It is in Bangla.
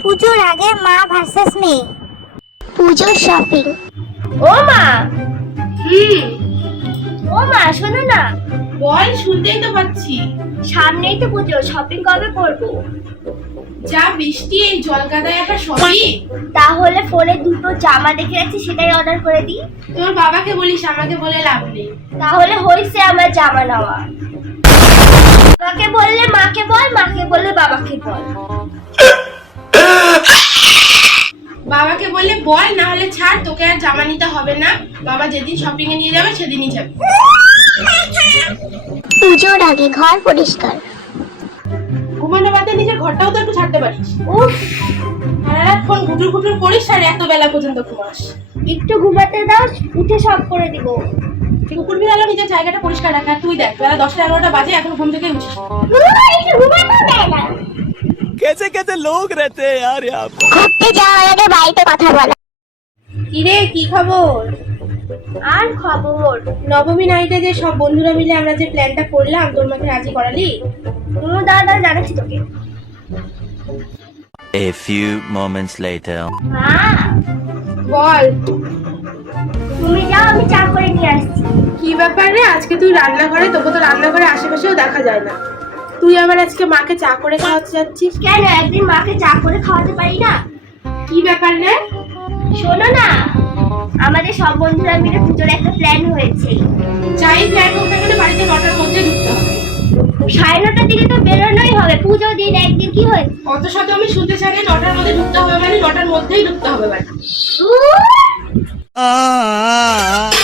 পুজোর আগে মা ভার্সেস মেয়ে। পুজোর শপিং। ও মা। ও মা শোনো না। বল, শুনতেই তো পাচ্ছি। সামনেই তো পুজো, শপিং কবে করবো? যা বৃষ্টি, এই জলকাদায় একটা শপিং। তাহলে ফোনে দুটো জামা দেখে রাখছি, সেটাই অর্ডার করে দিই। তোর বাবাকে বলিস, আমাকে বলে লাভ নেই। তাহলে হইছে আমার জামা নেওয়া। বাবাকে বললে মাকে বল, মাকে বললে বাবাকে বল। বাবাকে বললে বল, না হলে ছাড়, তোকে আর জামা নিতে হবে না। বাবা যেদিন শপিং এ নিয়ে যাবে সেদিনই যাবে। পুজোর আগে ঘর পরিষ্কার। ঘুমানো বাদে নিজের ঘরটাও তো একটু ছাড়তে পারিস। উফ, সারা রাত ফোন ঘুটুর ঘুটুর করিস আর এত বেলা পর্যন্ত ঘুমাস। একটু ঘুমাতে দাও, উঠে সব করে দিব। কুকুর বিড়ালও নিজের জায়গাটা পরিষ্কার রাখে, আর তুই দেখ বেলা 10টা-11টা বাজে এখন ঘুম থেকে উঠিস। একটু ঘুমাতে দেয় না। कैसे कैसे लोग रहते हैं यार यहाँ पे। ঘুরতে যাওয়ার আগে বাড়িতে কথা বলা। কিরে, কি খবর? আর খবর? নবমী নাইটে যে সব বন্ধুরা মিলে আমরা যে প্ল্যানটা করলাম, তোর মাকে রাজি করালি? দাদা জানাচ্ছি তোকে। A few moments later. মা, বল, তুমি যাও, আমি চা করে নিয়ে আসছি। কি ব্যাপার রে? আজকে তুই রান্নাঘরে, তোকে তো রান্নাঘরে আশেপাশেও দেখা যায় না। তুই আবার আজকে মাকে চা করে খাওয়াতে যাচ্ছিস কেন, একদিন মাকে চা করে খাওয়াতে পারি না? কি ব্যাপার রে? শোনো না, আমাদের সব বন্ধুরা মিলে পুজোর একটা প্ল্যান হয়েছে। যাই প্ল্যান হোক না কেন, বাড়িতে 9টার মধ্যে ঢুকতে হবে। 9:30টার দিকে তো বেরোনোই হবে, পুজো দিন একদিন কি হয়েছে? অত শত আমি শুনতে চাই না, 9টার মধ্যে ঢুকতে হবে মানে 9টার মধ্যেই ঢুকতে হবে বাড়ি। উহ! Ah